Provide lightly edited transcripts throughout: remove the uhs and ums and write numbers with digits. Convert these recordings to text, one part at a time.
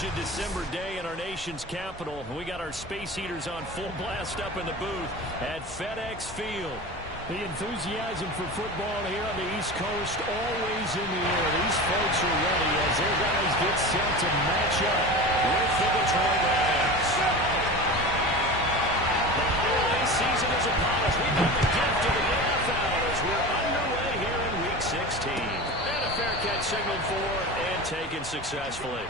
frigid December day in our nation's capital. We got our space heaters on full blast up in the booth at FedEx Field. The enthusiasm for football here on the East Coast always in the air. These folks are ready as their guys get set to match up with the Detroit Lions. The holiday season is upon us. We've got the gift of the NFL as we're underway here in Week 16. And a fair catch signaled for and taken successfully.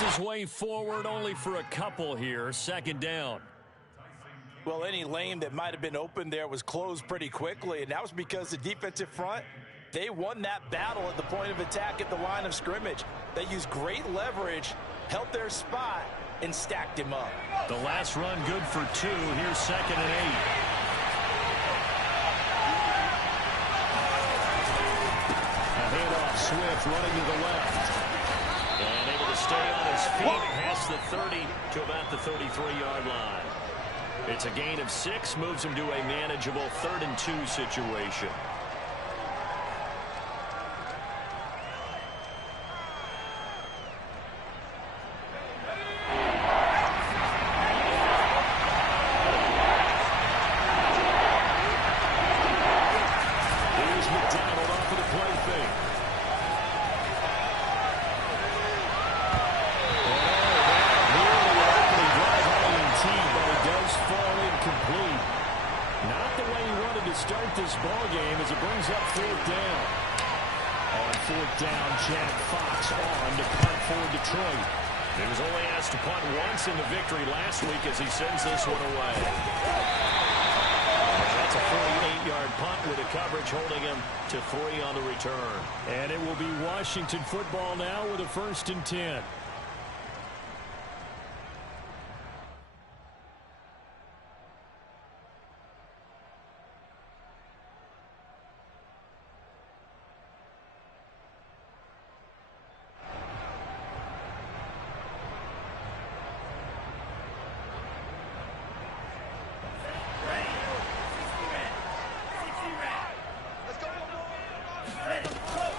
His way forward only for a couple here. Second down. Well, any lane that might have been open there was closed pretty quickly, and that was because the defensive front, they won that battle at the point of attack at the line of scrimmage. They used great leverage, held their spot, and stacked him up. The last run good for 2. Here's 2nd and 8. A handoff, Swift running to the left. And able to stay on his feet past the 30 to about the 33-yard line. It's a gain of 6, moves him to a manageable 3rd and 2 situation. Start this ball game as it brings up 4th down. On 4th down, Chad Fox on to punt for Detroit. He was only asked to punt once in the victory last week as he sends this one away. That's a 48-yard punt with a coverage holding him to 3 on the return. And it will be Washington football now with a 1st and 10.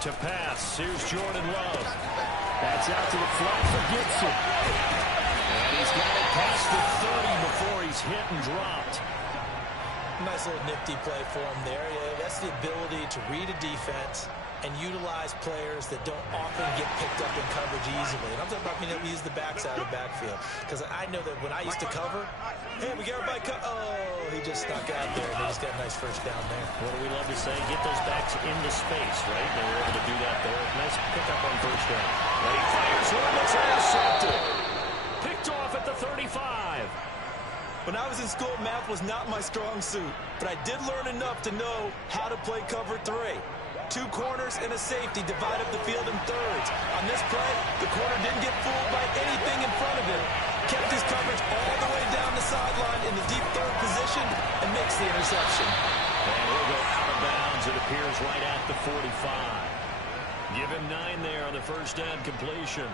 To pass, here's Jordan Love. That's out to the flat for Gibson. And he's got it past the 30 before he's hit and dropped. Nice little nifty play for him there. Yeah, that's the ability to read a defense and utilize players that don't often get picked up in coverage easily. And I'm talking about being able to use the backside of the backfield. Because I know that when I used to cover, hey, we got everybody oh, he just snuck out there. And they just got a nice first down there. What do we love to say? Get those backs into space, right? They were able to do that there. Nice pickup on first down. And he fires one that's intercepted. Picked off at the 35. When I was in school, math was not my strong suit. But I did learn enough to know how to play cover 3. 2 corners and a safety divide up the field in thirds. On this play, the corner didn't get fooled by anything in front of him. Kept his coverage all the way down the sideline in the deep 3rd position and makes the interception. And he'll go out of bounds. It appears right at the 45. Give him 9 there on the first down completion.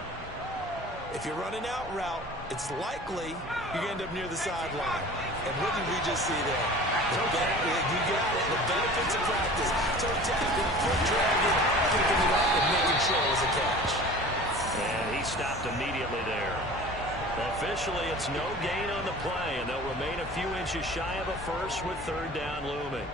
If you're running out route, it's likely you end up near the sideline. And what did we just see there? You got it. The benefits of practice. Toe tapping, foot dragging, picking it up, and making sure it was a catch. And he stopped immediately there. Officially, it's no gain on the play, and they'll remain a few inches shy of a first with 3rd down looming.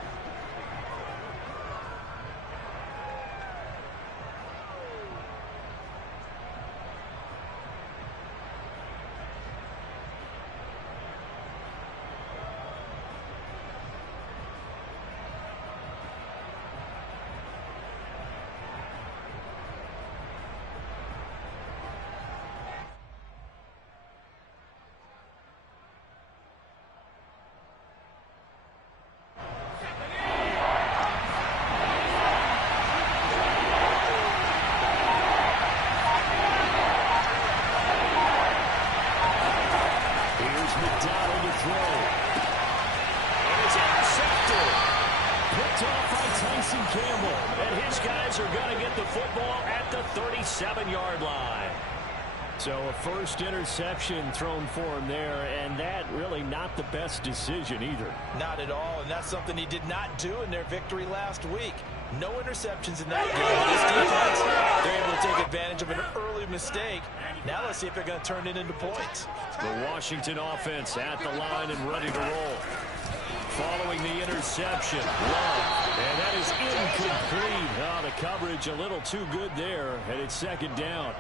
Campbell, and his guys are going to get the football at the 37-yard line. So a first interception thrown for him there, and that really not the best decision either. Not at all, and that's something he did not do in their victory last week. No interceptions in that game. This defense, they're able to take advantage of an early mistake. Now let's see if they're going to turn it into points. The Washington offense at the line and ready to roll. Following the interception, Love, and that is incomplete. Oh, the coverage a little too good there, and it's second down.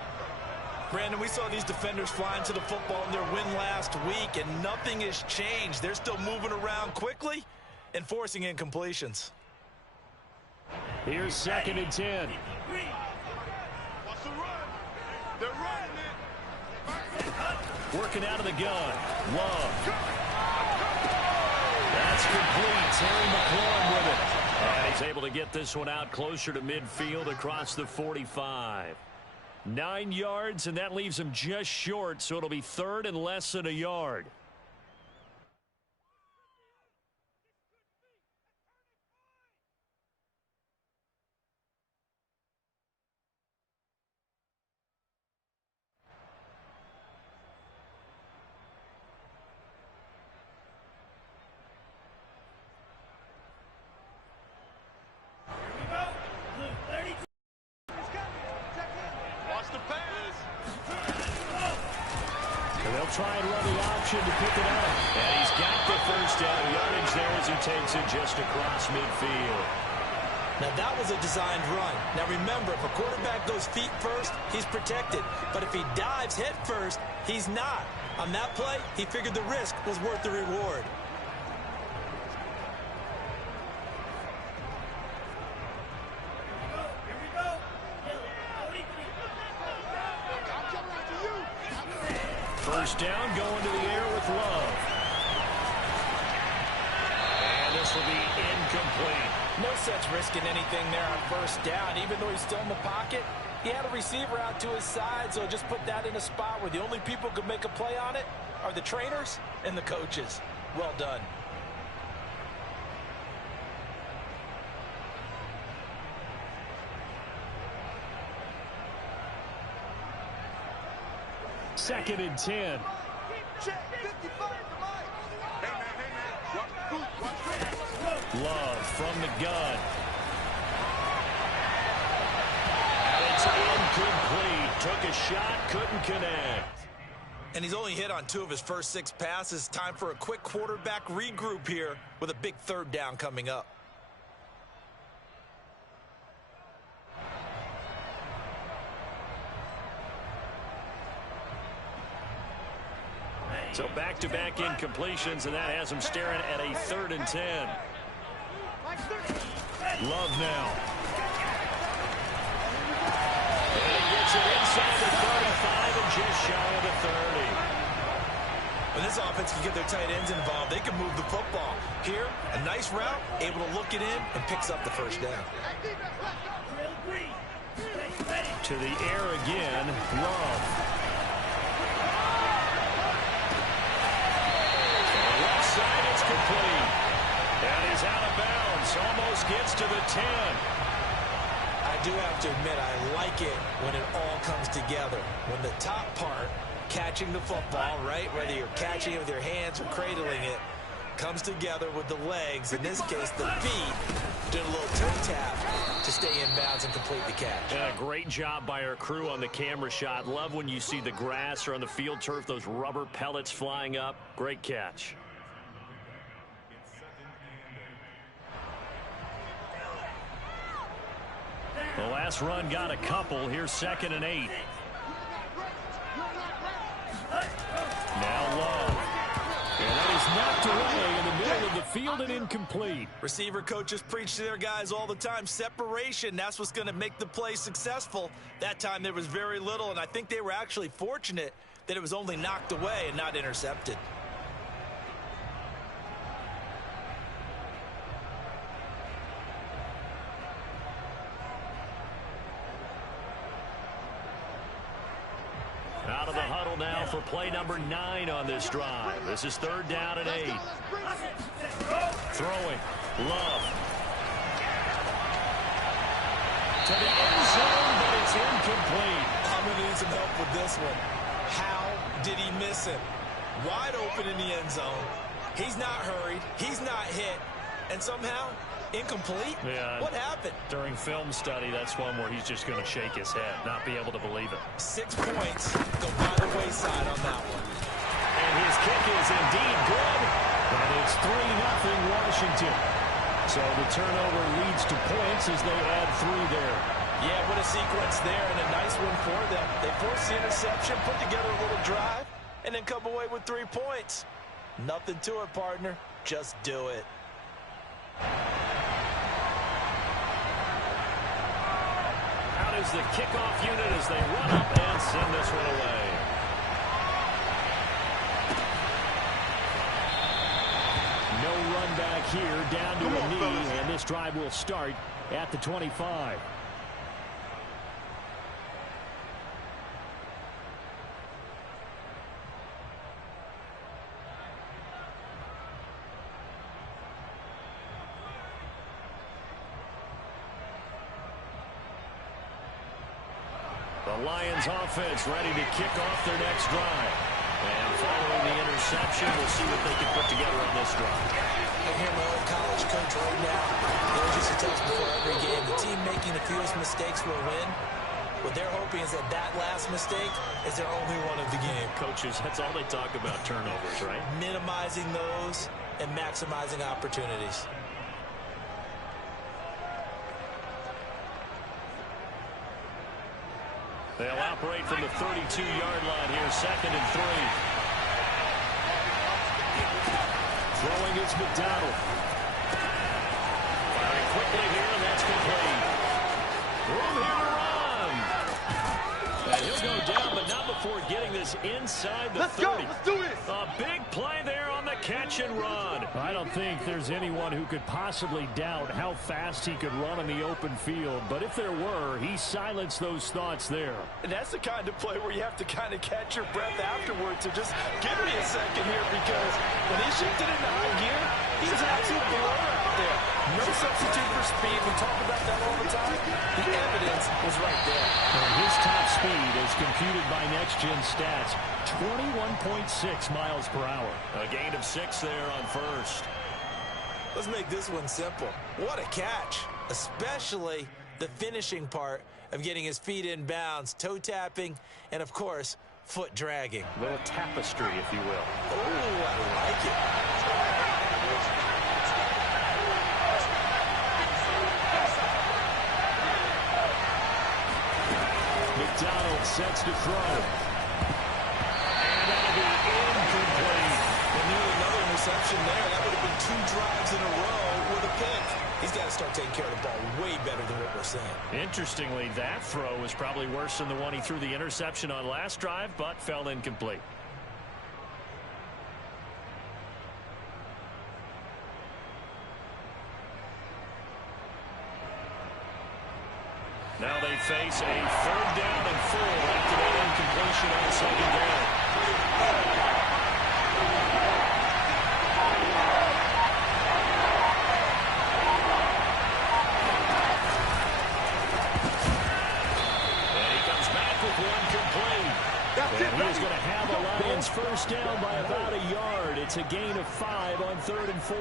Brandon, we saw these defenders flying to the football in their win last week, and nothing has changed. They're still moving around quickly and forcing incompletions. Here's 2nd and 10. Working out of the gun. Love. That's complete. Terry McLaurin with it. And he's able to get this one out closer to midfield across the 45. 9 yards, and that leaves him just short, so it'll be 3rd and less than a yard. Try and run the option to pick it up. And he's got the first down yardage there as he takes it just across midfield. Now that was a designed run. Now remember, if a quarterback goes feet first, he's protected. But if he dives head first, he's not. On that play, he figured the risk was worth the reward. First down, going to the air with Love. And this will be incomplete. No sense risking anything there on first down. Even though he's still in the pocket, he had a receiver out to his side, so just put that in a spot where the only people who can make a play on it are the trainers and the coaches. Well done. Second and 10. Love from the gun. And it's incomplete. Took a shot, couldn't connect. And he's only hit on 2 of his first 6 passes. Time for a quick quarterback regroup here with a big 3rd down coming up. So back-to-back incompletions, and that has him staring at a 3rd and 10. Love now. And he gets it inside the 35 and just shy of the 30. When this offense can get their tight ends involved, they can move the football. Here, a nice route, able to look it in, and picks up the first down. To the air again, Love. Side is complete. And he's out of bounds. Almost gets to the 10. I do have to admit, I like it when it all comes together. When the top part, catching the football, right, whether you're catching it with your hands or cradling it, comes together with the legs, in this case the feet, doing a little toe tap to stay in bounds and complete the catch. And a great job by our crew on the camera shot. Love when you see the grass or on the field turf, those rubber pellets flying up. Great catch. The last run got a couple. Here's 2nd and 8. Now Love. And that is knocked away in the middle of the field and incomplete. Receiver coaches preach to their guys all the time. Separation, that's what's going to make the play successful. That time there was very little, and I think they were actually fortunate that it was only knocked away and not intercepted. Out of the huddle now for play number 9 on this drive. This is 3rd down and 8. Throwing. Love. to the end zone, but it's incomplete. I'm going to need some help with this one. How did he miss it? Wide open in the end zone. He's not hurried. He's not hit. And somehow, incomplete? Yeah. What happened? During film study, that's one where he's just going to shake his head, not be able to believe it. 6 points go by the wayside on that one. And his kick is indeed good. And it's 3-0 Washington. So the turnover leads to points as they add 3 there. Yeah, what a sequence there, and a nice one for them. They force the interception, put together a little drive, and then come away with 3 points. Nothing to it, partner. Just do it. Out is the kickoff unit as they run up and send this one away. No run back here, down to a knee, and this drive will start at the 25. The Lions offense ready to kick off their next drive. And following the interception, we'll see what they can put together on this drive. I hear my old college coach right now. They used to tell us before every game, the team making the fewest mistakes will win. What they're hoping is that that last mistake is their only one of the game. Coaches, that's all they talk about, turnovers, right? Minimizing those and maximizing opportunities. They'll operate from the 32-yard line here, 2nd and 3. Throwing is McDonald. Firing quickly here, and that's complete. Room here to run. And he'll go down, but not before getting this inside the 30. Let's do this. A big play there on the catch and run. I don't think there's anyone who could possibly doubt how fast he could run in the open field. But if there were, he silenced those thoughts there. And that's the kind of play where you have to kind of catch your breath afterwards. So just give me a second here, because when he shifted into high gear, he was an absolute blur out there. No substitute for speed. We talk about that all the time. The evidence was right there. And his top speed, as computed by Next Gen Stats, 21.6 miles per hour. A gain of 6 there on first. Let's make this one simple. What a catch, especially the finishing part of getting his feet in bounds, toe tapping, and of course, foot dragging. A little tapestry, if you will. Oh, I like it. McDonald sets to throw. And that'll be incomplete. And nearly another interception there. That would have been 2 drives in a row with a pick. He's got to start taking care of the ball way better than what we're seeing. Interestingly, that throw was probably worse than the one he threw the interception on last drive, but fell incomplete. Now they face a 3rd down and 4 after that incompletion on 2nd down. And he comes back with one complete. And he is going to have the Lions 1st down by about a yard. It's a gain of 5 on 3rd and 4.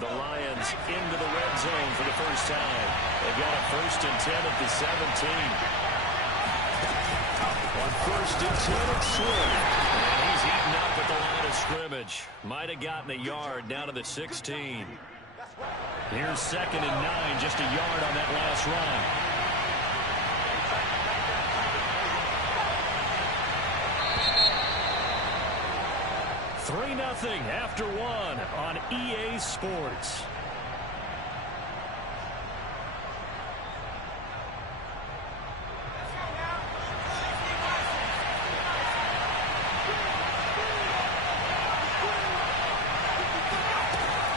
The Lions into the red zone for the first time. They've got a 1st and 10 at the 17. On 1st and 10, it's Swift. And he's eaten up at the line of scrimmage. Might have gotten a yard down to the 16. Here's 2nd and 9, just a yard on that last run. 3-0 after 1 on EA Sports.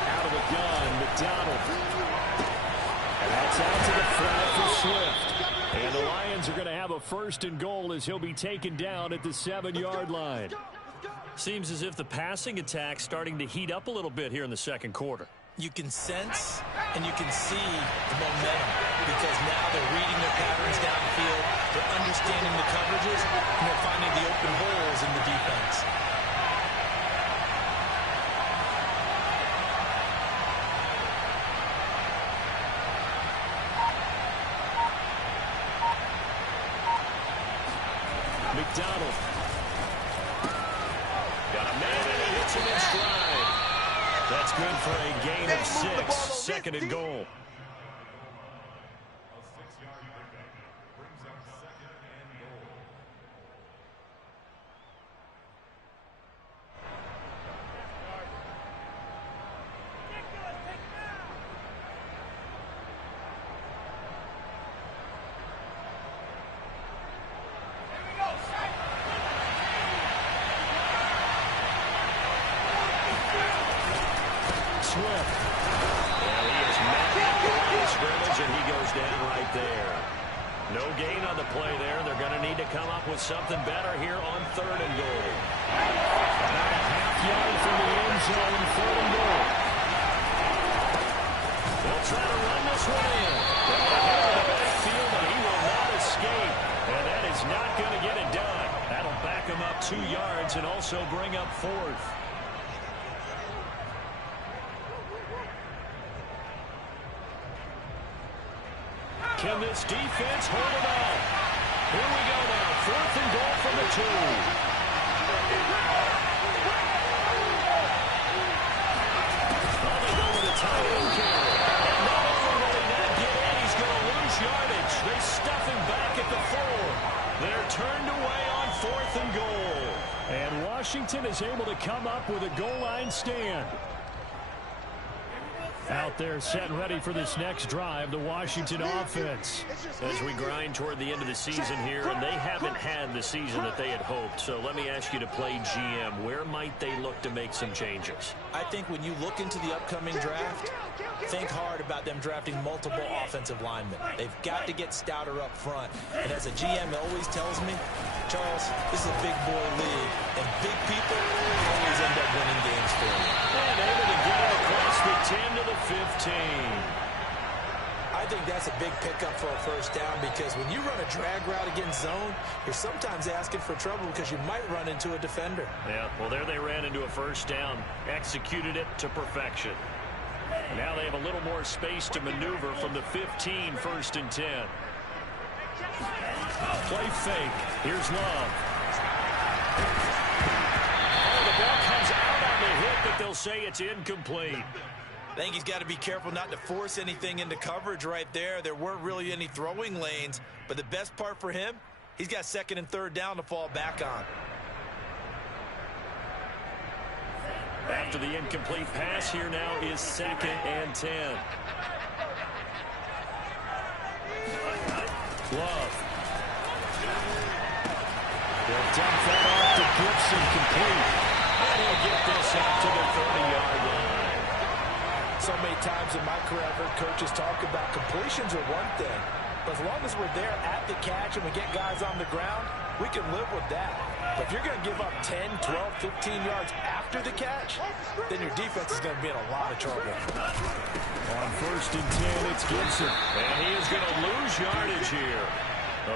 Out of the gun, McDonald. And that's out to the flat for Swift. And the Lions are going to have a 1st and goal as he'll be taken down at the 7-yard line. Seems as if the passing attack's starting to heat up a little bit here in the second quarter. You can sense and you can see the momentum because now they're reading their patterns downfield, they're understanding the coverages, and they're finding the open holes in the defense. McDonald. Got a man and he hits him in stride. That's good for a gain of 6. Second and goal. Something better here on third and goal. About a half yard from the end zone, third and goal. They'll try to run this one in. They'll hit the backfield, and he will not escape. And that is not going to get it done. That'll back him up 2 yards and also bring up fourth. Can this defense hold it on? Here we go now. Fourth and goal from the 2. Well, they go with a tight end carry. And not only will he not get in, he's going to lose yardage. They stuff him back at the 4. They're turned away on fourth and goal. And Washington is able to come up with a goal line stand. Out there set and ready for this next drive, the Washington offense. As we grind toward the end of the season here, and they haven't had the season that they had hoped. So let me ask you to play GM. Where might they look to make some changes? I think when you look into the upcoming draft, think hard about them drafting multiple offensive linemen. They've got to get stouter up front. And as a GM always tells me, Charles, this is a big boy league, and big people always end up winning games for you. And able to get it across the 10 to the 15. I think that's a big pickup for a first down because when you run a drag route against zone, you're sometimes asking for trouble because you might run into a defender. Yeah, well, there they ran into a first down, executed it to perfection. Now they have a little more space to maneuver from the 15, first and 10. Play fake. Here's Love. Oh, the ball comes out on the hit, but they'll say it's incomplete. I think he's got to be careful not to force anything into coverage right there. There weren't really any throwing lanes, but the best part for him, he's got second and third down to fall back on. After the incomplete pass, here now is second and 10. Love. They'll dump that off to Gibson, complete. And he'll get this out to the 30-yard line. So many times in my career, I've heard coaches talk about completions are one thing, but as long as we're there at the catch and we get guys on the ground, we can live with that. But if you're going to give up 10, 12, 15 yards after the catch, then your defense is going to be in a lot of trouble. On first and 10, it's Gibson. And he is going to lose yardage here.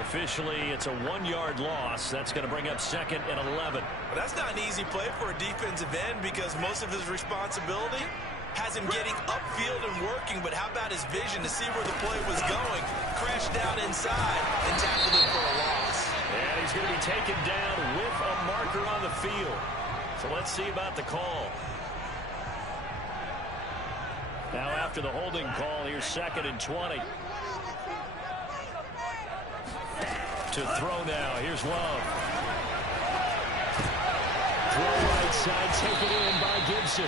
Officially, it's a 1-yard loss. That's going to bring up second and 11. Well, that's not an easy play for a defensive end because most of his responsibility has him getting upfield and working, but how about his vision to see where the play was going, crashed down inside, and tackled him for a loss. And he's going to be taken down with a marker on the field. So let's see about the call. Now after the holding call, here's second and 20. To throw now, here's Love. Throw right side, taken in by Gibson.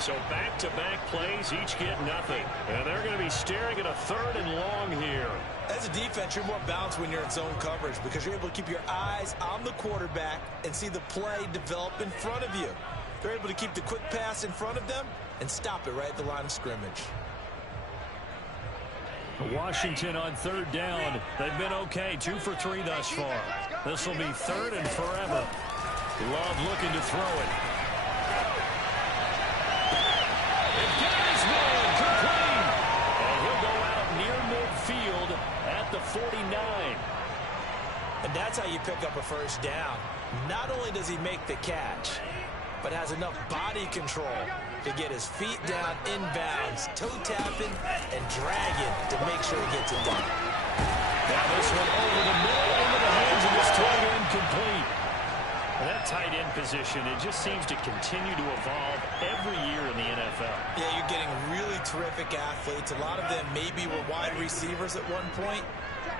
So back-to-back plays, each get nothing. And they're going to be staring at a third and long here. As a defense, you're more balanced when you're in zone coverage because you're able to keep your eyes on the quarterback and see the play develop in front of you. They're able to keep the quick pass in front of them and stop it right at the line of scrimmage. Washington on third down. They've been okay, 2 for 3 thus far. This will be third and forever. Love looking to throw it. It carries one, complete. And he'll go out near midfield at the 49. And that's how you pick up a first down. Not only does he make the catch, but has enough body control to get his feet down inbounds, toe tapping, and dragging to make sure he gets it done. Now this one over the middle into the hands of this tight end, complete. That tight end position, it just seems to continue to evolve every year in the NFL. Yeah, you're getting really terrific athletes. A lot of them maybe were wide receivers at one point.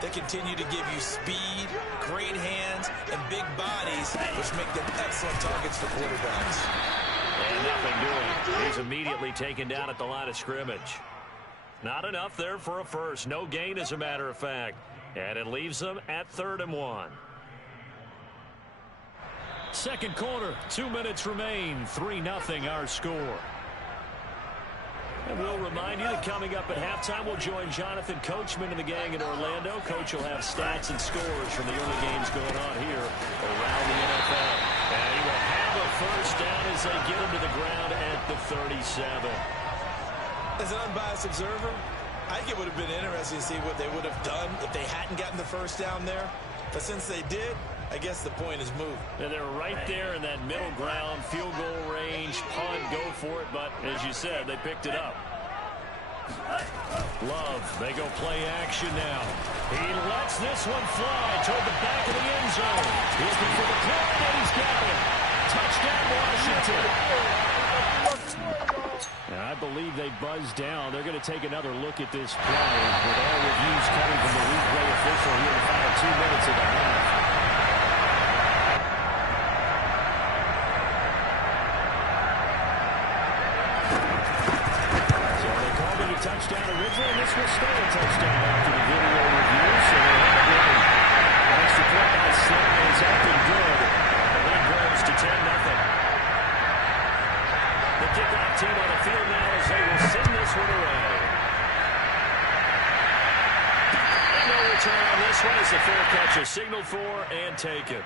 They continue to give you speed, great hands, and big bodies, which make them excellent targets for quarterbacks. And nothing doing. He's immediately taken down at the line of scrimmage. Not enough there for a first. No gain, as a matter of fact. And it leaves them at 3rd and 1. Second quarter, 2 minutes remain. 3-0 our score. And we'll remind you that coming up at halftime, we'll join Jonathan Coachman and the gang in Orlando. Coach will have stats and scores from the early games going on here around the NFL. And he will have a first down as they get him to the ground at the 37. As an unbiased observer, I think it would have been interesting to see what they would have done if they hadn't gotten the first down there. But since they did, I guess the point is moved. And they're right there in that middle ground, field goal range, punt, go for it. But as you said, they picked it up. Love, they go play action now. He lets this one fly toward the back of the end zone. Looking for the play, and he's got it. Touchdown, Washington. And I believe they buzzed down. They're going to take another look at this play with all reviews coming from the replay official here in the final 2 minutes of the half. Touchdown originally, and this will stay a touchdown after the video review, so they'll have it ready. Extra point by Sly is up and good. The lead grows to 10-0. The kickoff team on the field now as they will send this one away. And no return on this one as the fair catch is signaled for and taken.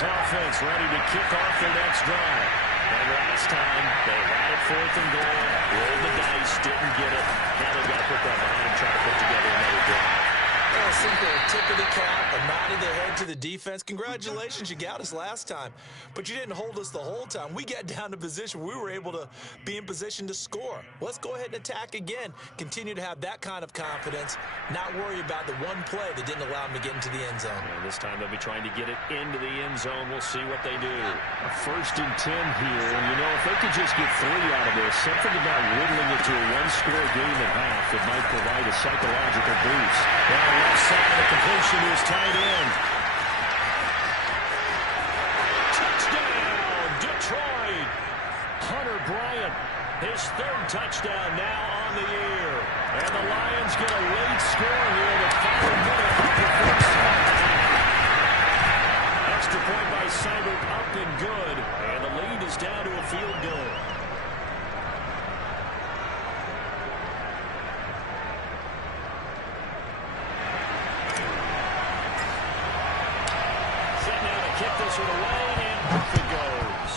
Offense ready to kick off their next drive. And last time, they had it 4th and goal, rolled the dice, didn't get it. Now they've got to put that behind and try to put together another drive. A simple tip of the cap, a nod of the head to the defense. Congratulations, you got us last time. But you didn't hold us the whole time. We got down to position. We were able to be in position to score. Let's go ahead and attack again. Continue to have that kind of confidence. Not worry about the one play that didn't allow them to get into the end zone. And this time they'll be trying to get it into the end zone. We'll see what they do. A 1st and 10 here. And, you know, if they could just get 3 out of this, something about whittling it to a one-score game at half that might provide a psychological boost. Now, left side, the completion to his tight end. Touchdown, Detroit. Hunter Bryant, his 3rd touchdown now on the year. And the Lions get a late score here in the final minute of the first half. Extra point by Seibert up and good. And the lead is down to a field goal. Kick this one away, and off it goes.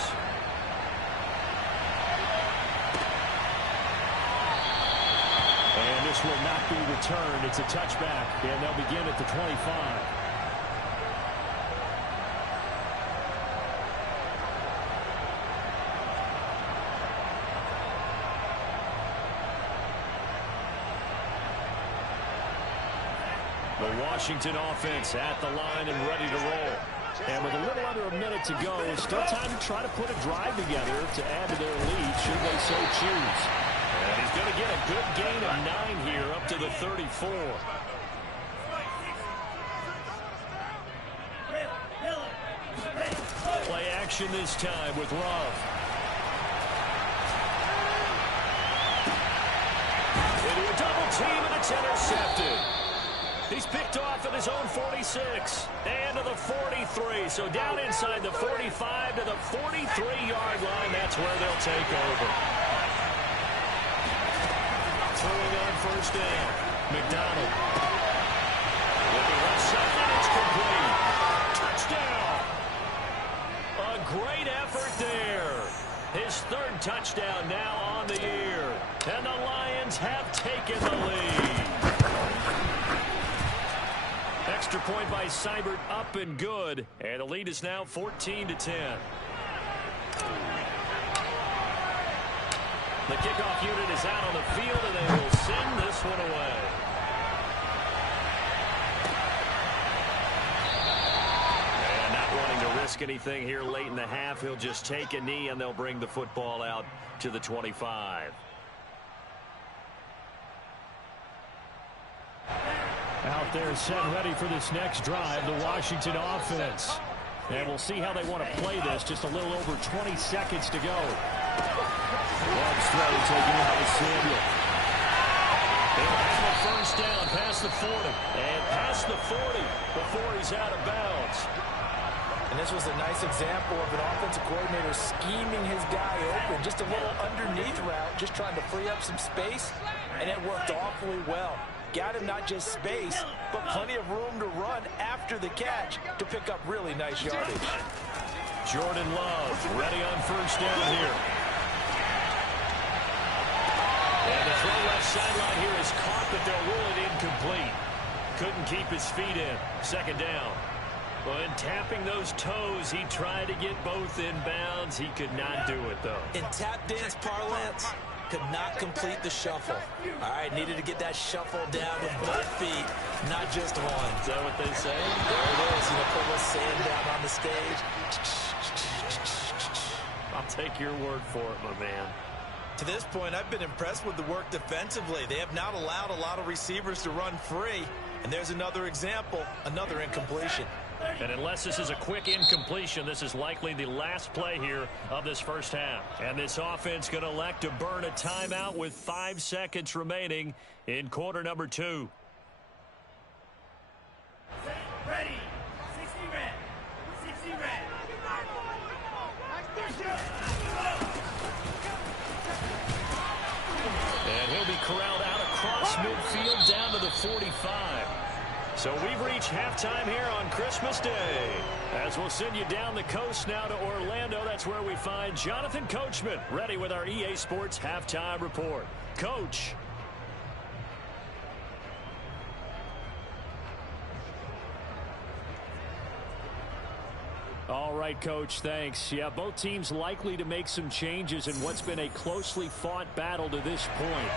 And this will not be returned. It's a touchback, and they'll begin at the 25. The Washington offense at the line and ready to roll. And with a little under a minute to go, still time to try to put a drive together to add to their lead, should they so choose. And he's going to get a good gain of 9 here, up to the 34. Play action this time with Love. Into a double team, and it's intercepted. He's picked off at his own 46 and to the 43. So down inside the 45 to the 43-yard line. That's where they'll take over. Throwing on first down. McDonald. Looking left side, and it's complete. Touchdown. A great effort there. His third touchdown now on the year. And the Lions have taken the lead. Extra point by Seibert, up and good. And the lead is now 14-10. The kickoff unit is out on the field, and they will send this one away. And not wanting to risk anything here late in the half, he'll just take a knee, and they'll bring the football out to the 25. Out there set ready for this next drive, the Washington offense. And we'll see how they want to play this. Just a little over 20 seconds to go. Long throw taken in by Samuel. They'll have a first down past the 40. And past the 40 before he's out of bounds. And this was a nice example of an offensive coordinator scheming his guy open. Just a little underneath route, just trying to free up some space. And it worked awfully well. Got him not just space, but plenty of room to run after the catch to pick up really nice yardage. Jordan Love ready on first down here. And the throw left sideline here is caught, but they'll rule it incomplete. Couldn't keep his feet in. Second down. Well, in tapping those toes, he tried to get both in bounds. He could not do it, though. In tap dance parlance, could not complete the shuffle. All right, needed to get that shuffle down with both feet, not just one. Is that what they say? There it is. You know, put a little sand down on the stage. I'll take your word for it, my man. To this point, I've been impressed with the work defensively. They have not allowed a lot of receivers to run free. And there's another example, another incompletion. And unless this is a quick incompletion, this is likely the last play here of this first half. And this offense going to elect to burn a timeout with 5 seconds remaining in quarter number 2. Ready. 60 red. 60 red. And he'll be corralled out across midfield down to the 45. So we've reached halftime here on Christmas Day. As we'll send you down the coast now to Orlando, that's where we find Jonathan Coachman ready with our EA Sports Halftime Report. Coach. All right, Coach, thanks. Yeah, both teams likely to make some changes in what's been a closely fought battle to this point.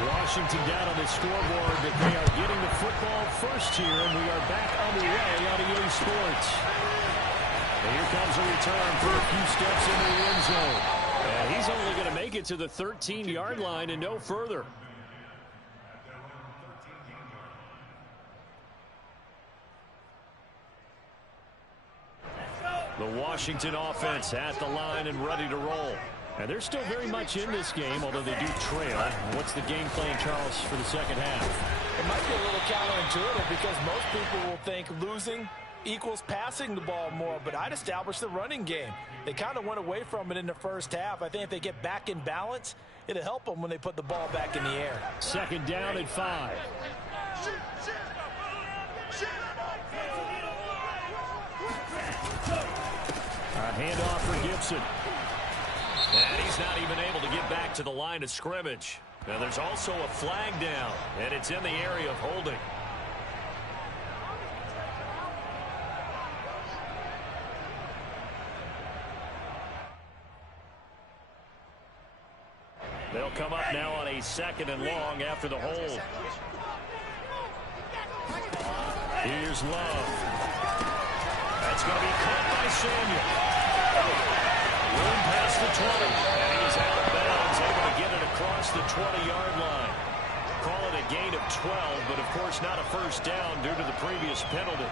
Washington down on the scoreboard, but they are getting the football first here, and we are back underway on EA Sports. And here comes a return for a few steps into the end zone. And he's only going to make it to the 13-yard line and no further. The Washington offense at the line and ready to roll. And they're still very much in this game, although they do trail. What's the game plan, Charles, for the second half? It might be a little counterintuitive because most people will think losing equals passing the ball more, but I'd establish the running game. They kind of went away from it in the first half. I think if they get back in balance, it'll help them when they put the ball back in the air. Second down at 5. Handoff for Gibson. And he's not even able to get back to the line of scrimmage. Now there's also a flag down, and it's in the area of holding. They'll come up now on a second and long after the hold. Here's Love. That's going to be caught by Samuel. Room past the 20, and he's out of bounds, able to get it across the 20-yard line. Call it a gain of 12, but of course not a first down due to the previous penalty.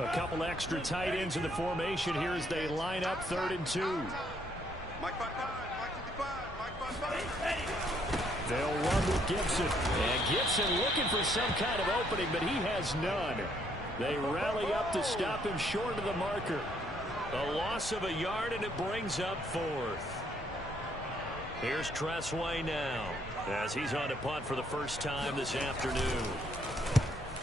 A couple extra tight ends in the formation here as they line up 3rd and 2. They'll run with Gibson. And Gibson looking for some kind of opening, but he has none. They rally up to stop him short of the marker. A loss of a yard, and it brings up 4th. Here's Tressway now as he's on to punt for the first time this afternoon.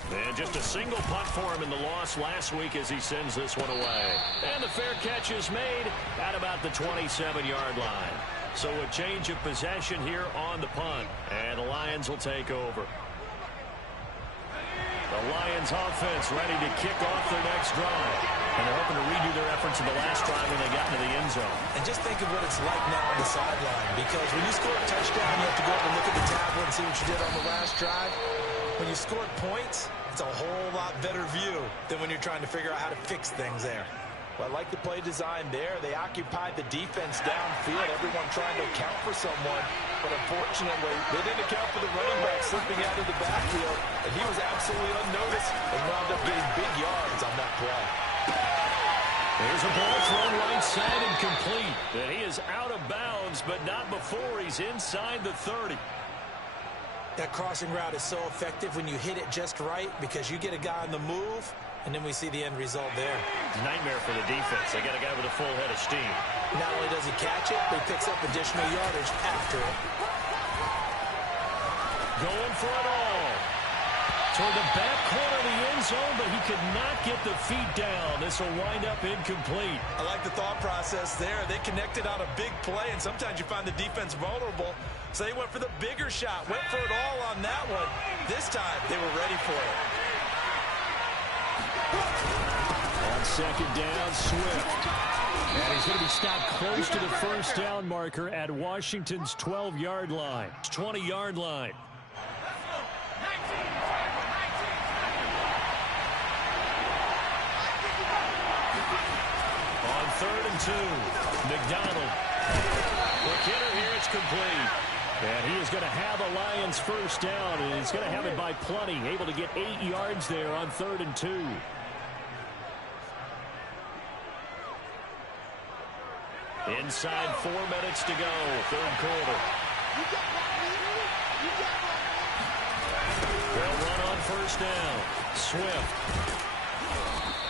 And just a single punt for him in the loss last week as he sends this one away. And the fair catch is made at about the 27-yard line. So a change of possession here on the punt. And the Lions will take over. The Lions offense ready to kick off their next drive. And they're hoping to redo their efforts in the last drive when they got into the end zone. And just think of what it's like now on the sideline. Because when you score a touchdown, you have to go up and look at the tablet and see what you did on the last drive. When you scored points, it's a whole lot better view than when you're trying to figure out how to fix things there. Well, I like the play design there. They occupied the defense downfield, everyone trying to account for someone. But unfortunately, they didn't account for the running back slipping out of the backfield. And he was absolutely unnoticed and wound up getting big yards on that play. There's a ball thrown right side and complete. And he is out of bounds, but not before he's inside the 30. That crossing route is so effective when you hit it just right because you get a guy on the move, and then we see the end result there. Nightmare for the defense. They got a guy with a full head of steam. Not only does he catch it, but he picks up additional yardage after it. Going for it all. Toward the back corner of the end zone, but he could not get the feet down. This will wind up incomplete. I like the thought process there. They connected on a big play, and sometimes you find the defense vulnerable. So they went for the bigger shot, went for it all on that one. This time, they were ready for it. On 2nd down, Swift. And he's going to be stopped close to the first down marker at Washington's 12-yard line. 20-yard line. On 3rd and 2, McDonald. Quick hitter here, it's complete. And he is going to have a Lions first down, and he's going to have it by plenty. Able to get 8 yards there on 3rd and 2. Inside 4 minutes to go, 3rd quarter. They'll run on first down. Swift.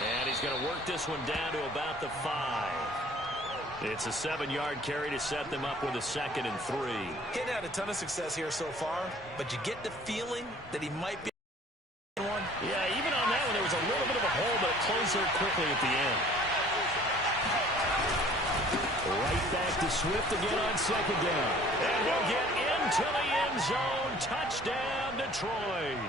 And he's going to work this one down to about the 5. It's a 7-yard carry to set them up with a 2nd and 3. He hadn't had a ton of success here so far, but you get the feeling that he might be one. Yeah, even on that one, there was a little bit of a hole, but it closed there quickly at the end. Right back to Swift again on 2nd down. And he'll get into the end zone. Touchdown, Detroit.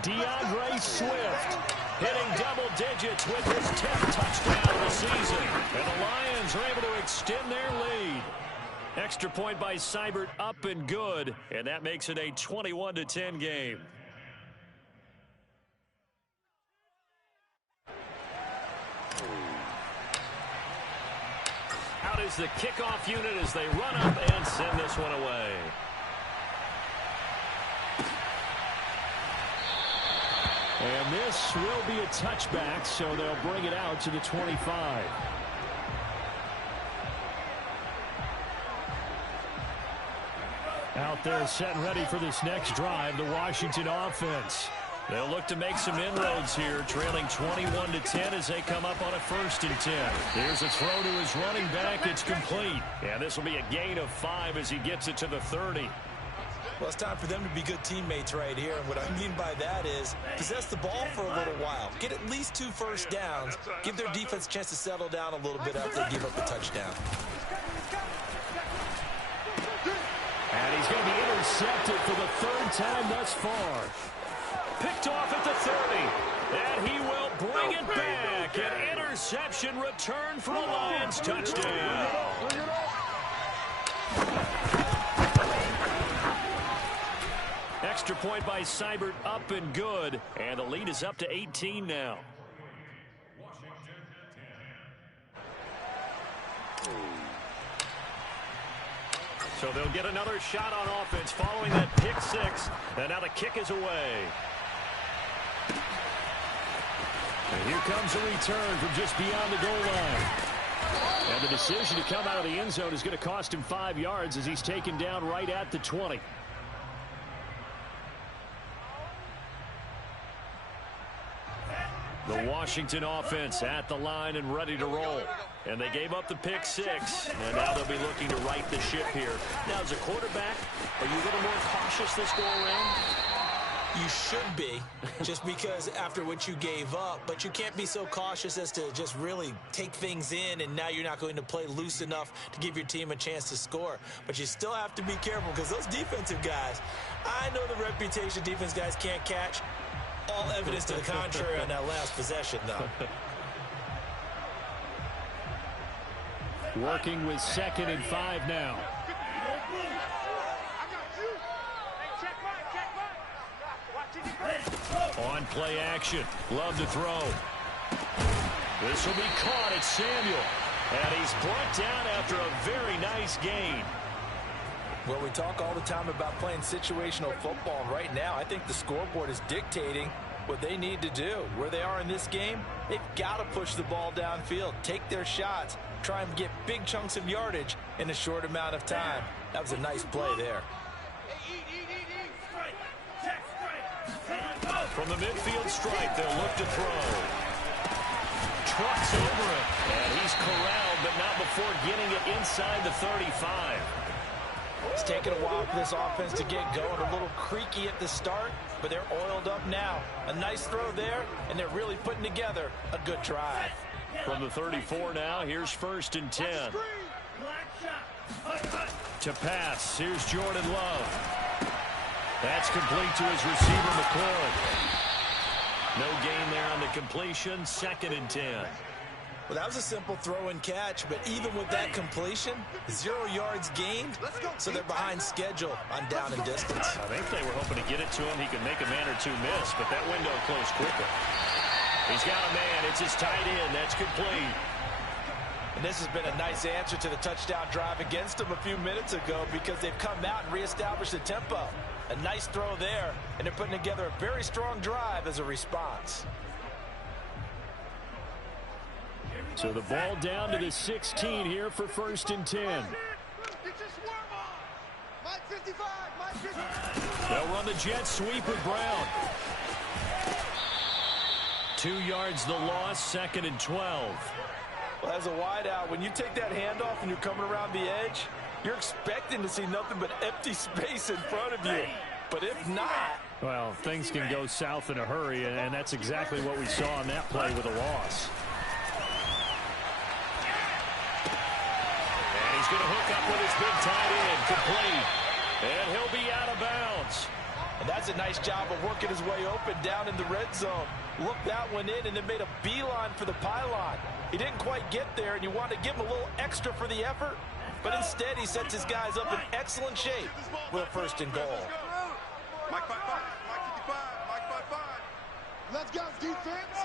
DeAndre Swift hitting double digits with his 10th touchdown of the season. And the Lions are able to extend their lead. Extra point by Seibert up and good. And that makes it a 21-10 game. Out is the kickoff unit as they run up and send this one away. And this will be a touchback, so they'll bring it out to the 25. Out there set and ready for this next drive, the Washington offense. They'll look to make some inroads here, trailing 21-10 as they come up on a 1st and 10. Here's a throw to his running back. It's complete. And this will be a gain of 5 as he gets it to the 30. Well, it's time for them to be good teammates right here. And what I mean by that is possess the ball for a little while. Get at least 2 first downs. Give their defense a chance to settle down a little bit after they give up the touchdown. And he's going to be intercepted for the 3rd time thus far. Picked off at the 30. And he will bring it back. An interception return for a Lions touchdown. Extra point by Seibert, up and good. And the lead is up to 18 now. So they'll get another shot on offense following that pick 6. And now the kick is away. Here comes a return from just beyond the goal line. And the decision to come out of the end zone is going to cost him 5 yards as he's taken down right at the 20. The Washington offense at the line and ready to roll. And they gave up the pick 6, and now they'll be looking to right the ship here. Now, as a quarterback, are you a little more cautious this go-around? You should be, just because after what you gave up, but you can't be so cautious as to just really take things in, and now you're not going to play loose enough to give your team a chance to score. But you still have to be careful because those defensive guys, I know the reputation defense guys can't catch. All evidence to the contrary on that last possession, though. Working with 2nd and 5 now. On play action. Love to throw. This will be caught at Samuel. And he's brought down after a very nice gain. Well, we talk all the time about playing situational football. And right now, I think the scoreboard is dictating what they need to do. Where they are in this game, they've got to push the ball downfield, take their shots, try and get big chunks of yardage in a short amount of time. That was a nice play there. From the midfield stripe, they'll look to throw. Trucks over it. And he's corralled, but not before getting it inside the 35. It's taken a while for this offense to get going. A little creaky at the start, but they're oiled up now. A nice throw there, and they're really putting together a good drive. From the 34 now, here's 1st and 10. To pass, here's Jordan Love. That's complete to his receiver, McLaurin. No gain there on the completion, 2nd and 10. Well, that was a simple throw and catch, but even with that completion, 0 yards gained, so they're behind schedule on down and distance. I think they were hoping to get it to him. He could make a man or two miss, but that window closed quicker. He's got a man. It's his tight end. That's complete. And this has been a nice answer to the touchdown drive against them a few minutes ago because they've come out and reestablished the tempo. A nice throw there, and they're putting together a very strong drive as a response. So the ball down to the 16 here for 1st and 10. They'll run the jet sweep with Brown. 2 yards the loss, 2nd and 12. Well, as a wideout, when you take that handoff and you're coming around the edge, you're expecting to see nothing but empty space in front of you. But if not... Well, things can go south in a hurry, and that's exactly what we saw on that play with a loss. And he's going to hook up with his big tight end, complete. And he'll be out of bounds. And that's a nice job of working his way open down in the red zone. Looked that one in and then made a beeline for the pylon. He didn't quite get there, and you want to give him a little extra for the effort. But instead, he sets his guys up in excellent shape with a 1st and goal. Mike 5-5. Mike 55. Mike 5-5. Let's go, defense.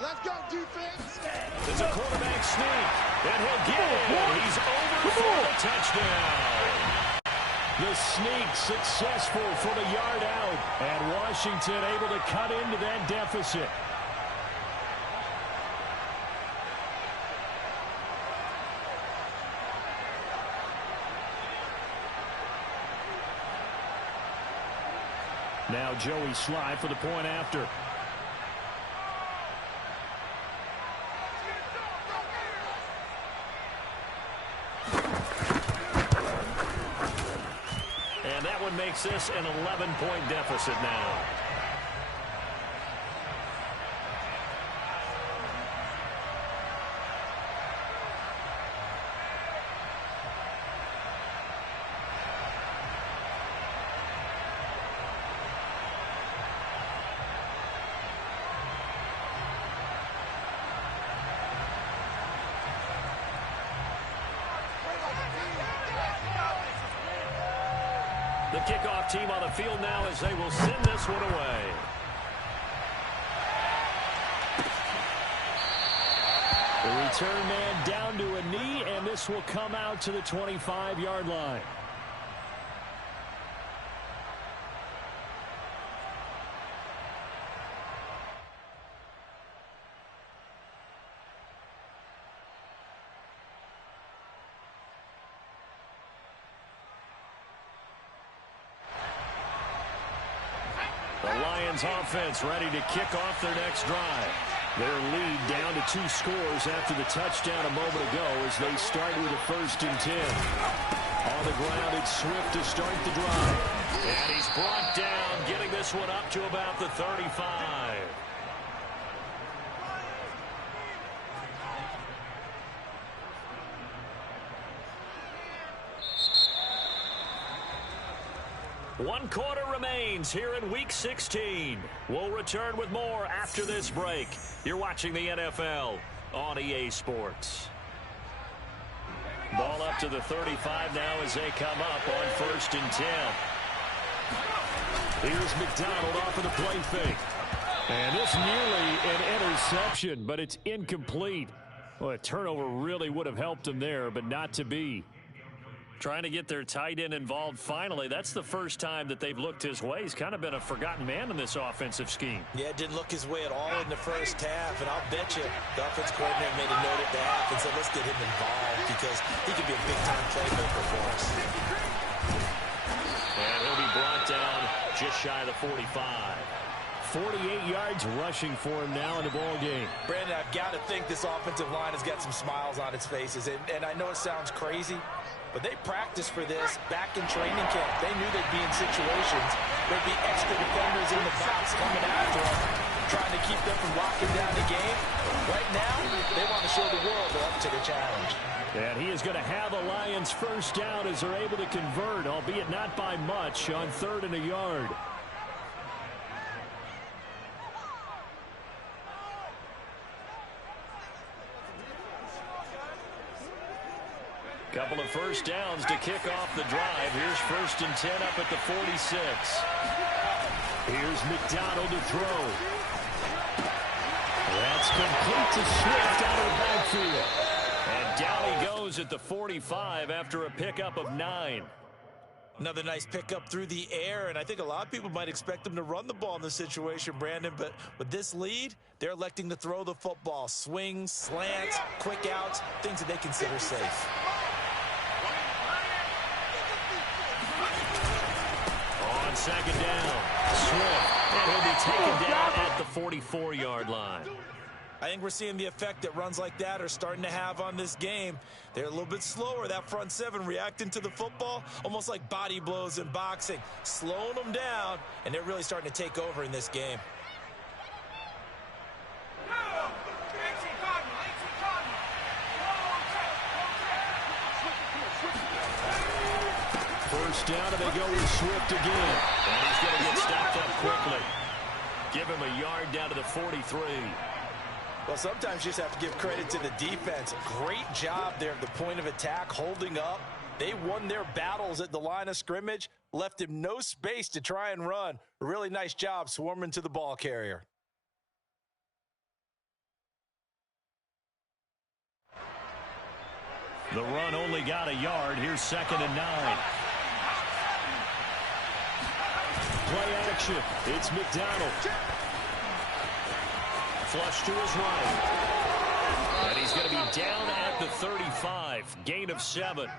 Let's go, defense. There's a quarterback sneak, and he'll get it. He's over for the touchdown. The sneak successful for the yard out, and Washington able to cut into that deficit. Now Joey Sly for the point after. And that one makes this an 11-point deficit now. The kickoff team on the field now as they will send this one away. The return man down to a knee, and this will come out to the 25-yard line. Lions offense ready to kick off their next drive. Their lead down to 2 scores after the touchdown a moment ago as they start with a 1st and 10. On the ground, it's Swift to start the drive. And he's brought down, getting this one up to about the 35. One quarter remains here in Week 16. We'll return with more after this break. You're watching the NFL on EA Sports. Ball up to the 35 now as they come up on 1st and 10. Here's McDonald off of the play fake. And this nearly an interception, but it's incomplete. Well, a turnover really would have helped him there, but not to be. Trying to get their tight end involved finally. That's the first time that they've looked his way. He's kind of been a forgotten man in this offensive scheme. Yeah, didn't look his way at all in the first half, and I'll bet you the offense coordinator made a note at the half and said, let's get him involved because he could be a big-time playmaker for us. And he'll be brought down just shy of the 45. 48 yards rushing for him now in the ball game. Brandon, I've got to think this offensive line has got some smiles on its faces, and I know it sounds crazy, but they practiced for this back in training camp. They knew they'd be in situations. There'd be extra defenders in the box coming after them, trying to keep them from locking down the game. Right now, they want to show the world they're up to the challenge. And he is going to have a Lions 1st down as they're able to convert, albeit not by much, on 3rd and a yard. Couple of 1st downs to kick off the drive. Here's 1st and 10 up at the 46. Here's McDonald to throw. That's complete to Swift out of the backfield. And down he goes at the 45 after a pickup of 9. Another nice pickup through the air, and I think a lot of people might expect them to run the ball in this situation, Brandon, but with this lead, they're electing to throw the football. Swings, slants, quick outs, things that they consider safe. On 2nd down, Swift, and he'll be taken down at the 44-yard line. I think we're seeing the effect that runs like that are starting to have on this game. They're a little bit slower, that front 7 reacting to the football, almost like body blows in boxing, slowing them down, and they're really starting to take over in this game. First down, and they go with Swift again. And he's going to get stopped up quickly. Give him a yard down to the 43. Well, sometimes you just have to give credit to the defense. Great job there at the point of attack, holding up. They won their battles at the line of scrimmage, left him no space to try and run. A really nice job swarming to the ball carrier. The run only got a yard. Here's 2nd and 9. Play action. It's McDonald. Flush to his right. And he's going to be down at the 35. Gain of 7.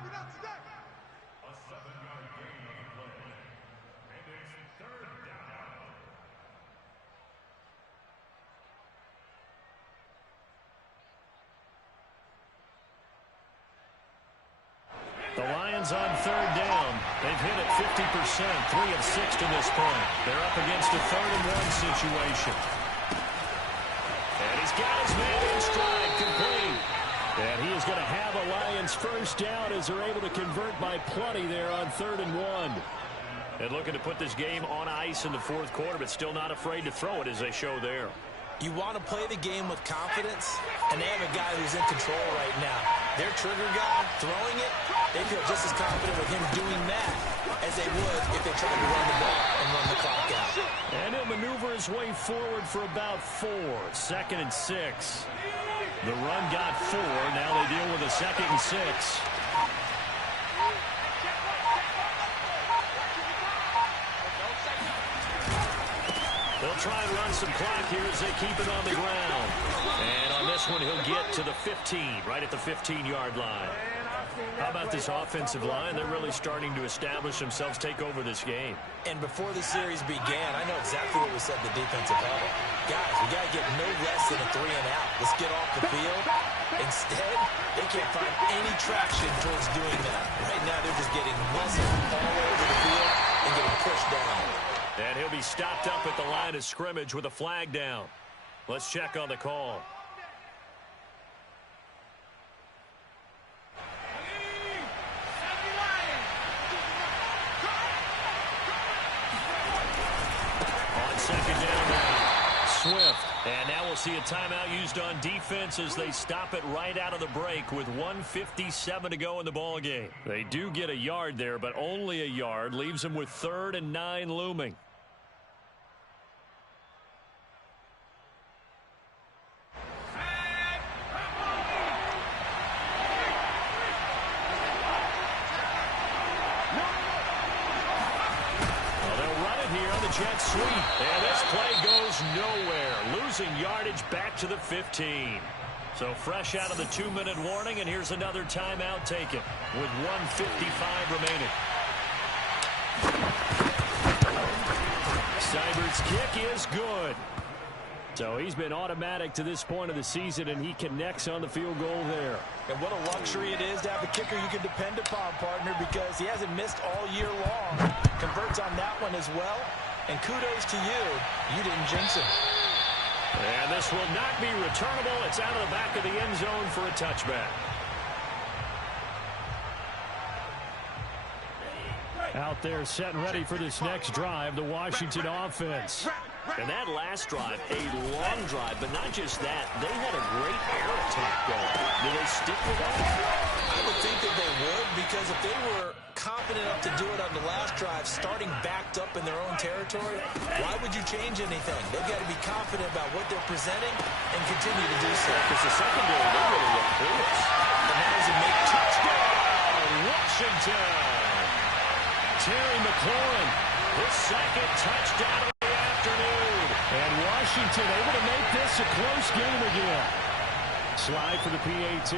The Lions on 3rd down. They've hit it 50%, 3 of 6 to this point. They're up against a 3rd and 1 situation. And he's got his man in stride, complete. And he is going to have a Lions 1st down as they're able to convert by plenty there on 3rd and 1. And looking to put this game on ice in the 4th quarter, but still not afraid to throw it as they show there. You want to play the game with confidence, and they have a guy who's in control right now. Their trigger guy throwing it, they feel just as confident with him doing that as they would if they tried to run the ball and run the clock out. And he'll maneuver his way forward for about 4. 2nd and 6. The run got 4. Now they deal with a 2nd and 6. They'll try and run some clock here as they keep it on the ground. And on this one, he'll get to the 15, right at the 15-yard line. How about this offensive line? They're really starting to establish themselves, take over this game. And before the series began, I know exactly what we said in the defensive huddle. Guys, we got to get no less than a 3-and-out. Let's get off the field. Instead, they can't find any traction towards doing that. Right now, they're just getting muscle all over the field and getting pushed down. And he'll be stopped up at the line of scrimmage with a flag down. Let's check on the call. On second down now, Swift. And now we'll see a timeout used on defense as they stop it right out of the break with 1:57 to go in the ball game. They do get a yard there, but only a yard. Leaves them with 3rd and 9 looming. Jet sweep, and this play goes nowhere. Losing yardage back to the 15. So fresh out of the 2-minute warning, and here's another timeout taken with 1:55 remaining. Seibert's kick is good. So he's been automatic to this point of the season, and he connects on the field goal there. And what a luxury it is to have a kicker you can depend upon, partner, because he hasn't missed all year long. Converts on that one as well. And kudos to you. You didn't jinx him. And this will not be returnable. It's out of the back of the end zone for a touchback. Out there set and ready for this next drive, the Washington offense. And that last drive, a long drive, but not just that. They had a great air attack going. Do they stick with that? I would think that they would, because if they were confident enough to do it on the last drive, starting backed up in their own territory, why would you change anything? They've got to be confident about what they're presenting and continue to do so. Because the secondary, they really look clueless. And that is a big touchdown, Washington. Terry McLaurin, his second touchdown of the afternoon. And Washington able to make this a close game again. Slide for the PAT.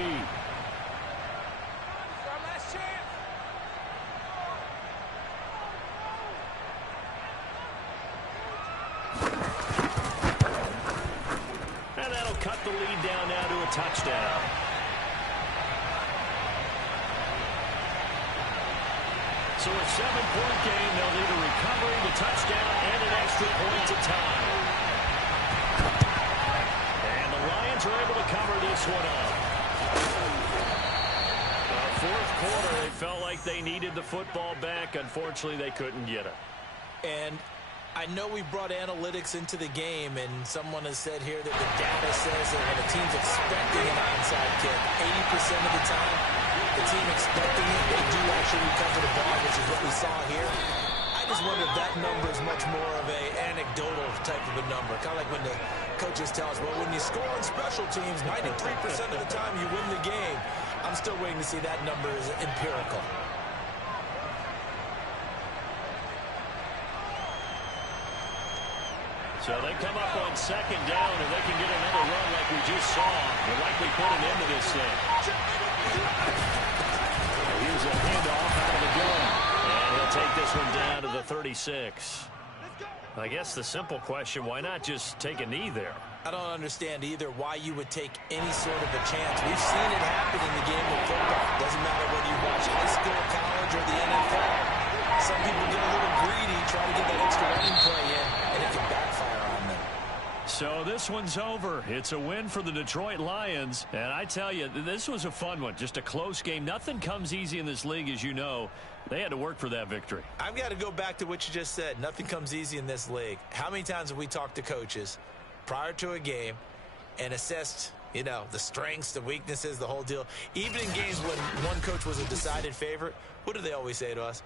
And that'll cut the lead down now to a touchdown. So a 7-point game, they'll need a recovery, the touchdown, and an extra point to tie. And the Lions are able to cover this one up. Fourth quarter, they felt like they needed the football back. Unfortunately, they couldn't get it. And I know we brought analytics into the game, and someone has said here that the data says that when a team's expecting an onside kick, 80% of the time, the team expecting it, they do actually recover the ball, which is what we saw here. I just wonder if that number is much more of an anecdotal type of a number. Kind of like when the coaches tell us, well, when you score on special teams, 93% of the time you win the game. I'm still waiting to see that number is empirical. So they come up on second down, and they can get another run like we just saw. They'll likely put an end to this thing. Here's a handoff out of the gun. And he'll take this one down to the 36. I guess the simple question, why not just take a knee there? I don't understand either why you would take any sort of a chance. We've seen it happen in the game of football. Doesn't matter whether you watch high school, college, or the NFL. Some people get a little greedy, try to get that extra running play in, and it can backfire on them. So this one's over. It's a win for the Detroit Lions. And I tell you, this was a fun one. Just a close game. Nothing comes easy in this league, as you know. They had to work for that victory. I've got to go back to what you just said. Nothing comes easy in this league. How many times have we talked to coaches prior to a game and assessed, you know, the strengths, the weaknesses, the whole deal? Even in games when one coach was a decided favorite, what do they always say to us?